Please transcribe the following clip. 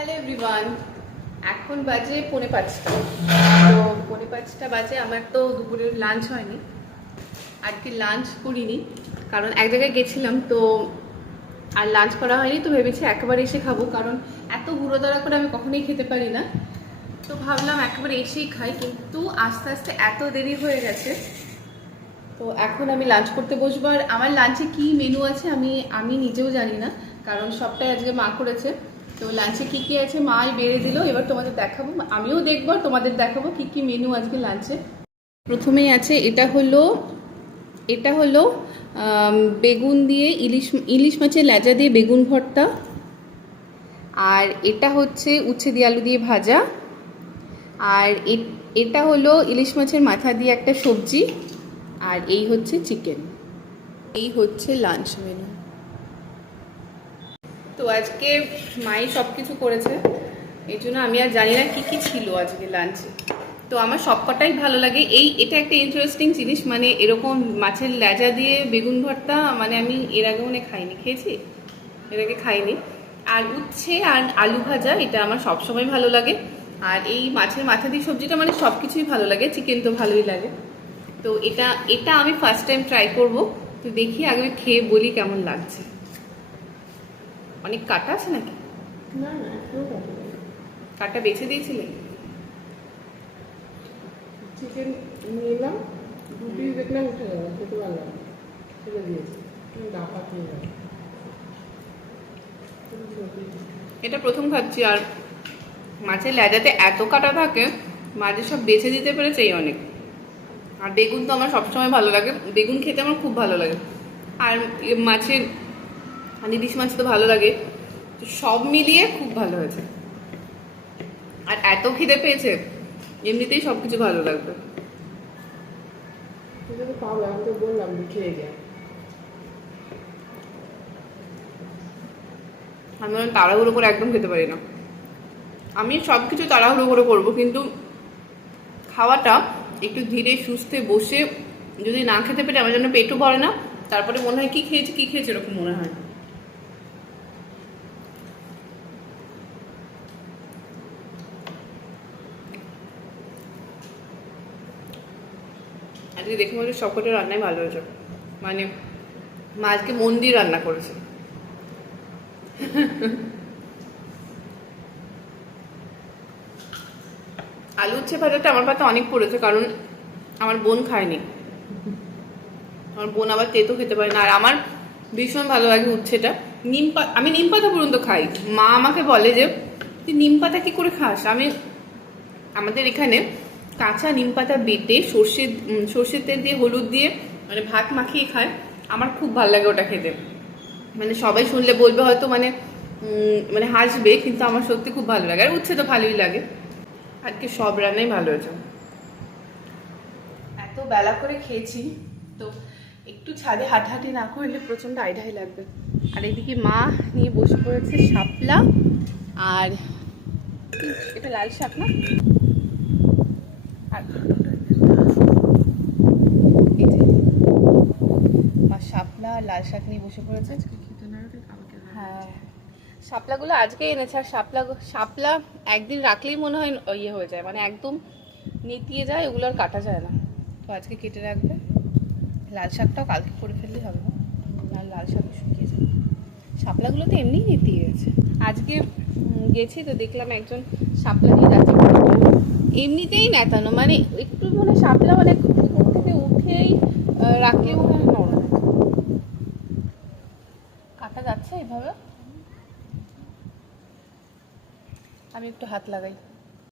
Hello everyone, এখন বাজে 4:45। তো 4:45 বাজে। আমার তো দুপুরের লাঞ্চ হয়নি, আজকে লাঞ্চ করিনি, কারণ এক জায়গায় গেছিলাম তো আর লাঞ্চ করা হয়নি। তো ভেবেছি একেবারে এসে খাবো, কারণ এত ঘুরোদারা করে আমি কখনোই খেতে পারি না। তো ভাবলাম একেবারে এসেই খাই, কিন্তু আস্তে আস্তে এত দেরি হয়ে গেছে। তো এখন আমি লাঞ্চ করতে বসবো। আর আমার লাঞ্চে কি মেনু আছে আমি নিজেও জানি না, কারণ সবটাই আজকে মা করেছে। তো লাঞ্চে কি কি আছে মাই বেড়ে দিল, এবার তোমাদের দেখাবো, আমিও দেখবো আর তোমাদের দেখাবো কি কি মেনু আজকে লাঞ্চে। প্রথমেই আছে এটা হলো বেগুন দিয়ে ইলিশ মাছের লেজা দিয়ে বেগুন ভর্তা। আর এটা হচ্ছে উচ্ছে দিয়ে আলু দিয়ে ভাজা। আর এটা হলো ইলিশ মাছের মাথা দিয়ে একটা সবজি। আর এই হচ্ছে চিকেন। এই হচ্ছে লাঞ্চ মেনু। তো আজকে মাই সব কিছু করেছে, এই জন্য আমি আর জানি না কি কি ছিল আজকে লাঞ্চে। তো আমার সবকটাই ভালো লাগে। এটা একটা ইন্টারেস্টিং জিনিস, মানে এরকম মাছের লেজা দিয়ে বেগুন ভর্তা, মানে আমি এর আগে মনে খাইনি। খেয়েছি, এর আগে খাইনি। আর উচ্ছে আর আলু ভাজা, এটা আমার সবসময় ভালো লাগে। আর এই মাছের মাথা দিয়ে সবজিটা মানে সব কিছুই ভালো লাগে, চিকেন তো ভালোই লাগে। তো এটা আমি ফার্স্ট টাইম ট্রাই করব। তো দেখি আগে খেয়ে বলি কেমন লাগছে। অনেক কাটা আছে নাকি? না না, কেউ কাটে না। কাটা বেছে দিয়েছিলেন? চিকেন নিলাম, দু পিস দেখলাম উঠে গেল, খেতে পারলাম না, ফেলে দিয়েছি। ডাকা খেয়ে গেল। এটা প্রথম খাচ্ছি। আর মাছের লেজাতে এত কাটা থাকে, মাঝে সব বেছে দিতে পেরেছে এই অনেক। আর বেগুন তো আমার সবসময় ভালো লাগে, বেগুন খেতে আমার খুব ভালো লাগে। আর মাছের ইলিশ মাছ তো ভালো লাগে। তো সব মিলিয়ে খুব ভালো হয়েছে। আর এত খিদে পেয়েছে, এমনিতেই সব কিছু ভালো লাগবে। সেটা তো পাবো, আমি তো বললাম খেয়ে গেল। আমি তাড়াহুড়ো করে একদম খেতে পারি না। আমি সব কিছু তাড়াহুড়ো করে করবো, কিন্তু খাওয়াটা একটু ধীরে সুস্থে বসে যদি না খেতে পেরে আমার জন্য পেটও ভরে না। তারপরে মনে হয় কি খেয়েছি এরকম মনে হয়। আজকে দেখে মনে হচ্ছে সবকটা রান্নাই ভালো হয়েছে, মানে মা আজকে মন দিয়ে রান্না করেছে। আলু উচ্ছে ভাজাটা আমার পাতে অনেক পড়েছে, কারণ আমার বোন খায়নি। আমার বোন আবার তেতো খেতে পারে না। আর আমার ভীষণ ভালো লাগে উচ্ছেটা। আমি নিম পাতা পর্যন্ত খাই। মা আমাকে বলে যে তুই নিম পাতা কি করে খাস। আমাদের এখানে কাঁচা নিম পাতা বেটে সর্ষের তেল দিয়ে হলুদ দিয়ে মানে ভাত মাখিয়ে খায়। আমার খুব ভালো লাগে ওটা খেতে। মানে সবাই শুনলে বলবে হয়তো মানে মানে হাসবে, কিন্তু আমার সত্যি খুব ভালো লাগে। আর উচ্ছে তো ভালোই লাগে। আজকে সব রান্নাই ভালো হয়েছে। এত বেলা করে খেয়েছি, তো একটু ছাদে হাঁটাহাঁটি না করলে প্রচণ্ড আইঢাই লাগবে। আর এদিকে মা নিয়ে বসে পড়েছে শাপলা। আর এটা লাল শাক না, আর মা শাপলা আর লাল শাক নিয়ে বসে পড়েছে। হ্যাঁ, শাপলাগুলো আজকে এনেছে। আর শাপলা একদিন রাখলেই মনে হয় ইয়ে হয়ে যায়, মানে একদম নেতিয়ে যায়, ওগুলো আর কাটা যায় না। তো আজকে কেটে রাখবে। লাল শাকটাও কালকে করে ফেললেই হবে না, লাল শাক শুকিয়ে যাবে। শাপলাগুলো তো এমনিই নেতিয়ে গেছে। আজকে গেছি তো দেখলাম একজন শাপলা নিয়ে যাচ্ছে, এমনিতেই নেতানো, মানে একটু মনে শাপলা মানে থেকে উঠেই রাখলে মনে হয় নরম। কাটা যাচ্ছে এভাবে, আমি একটু হাত লাগাই।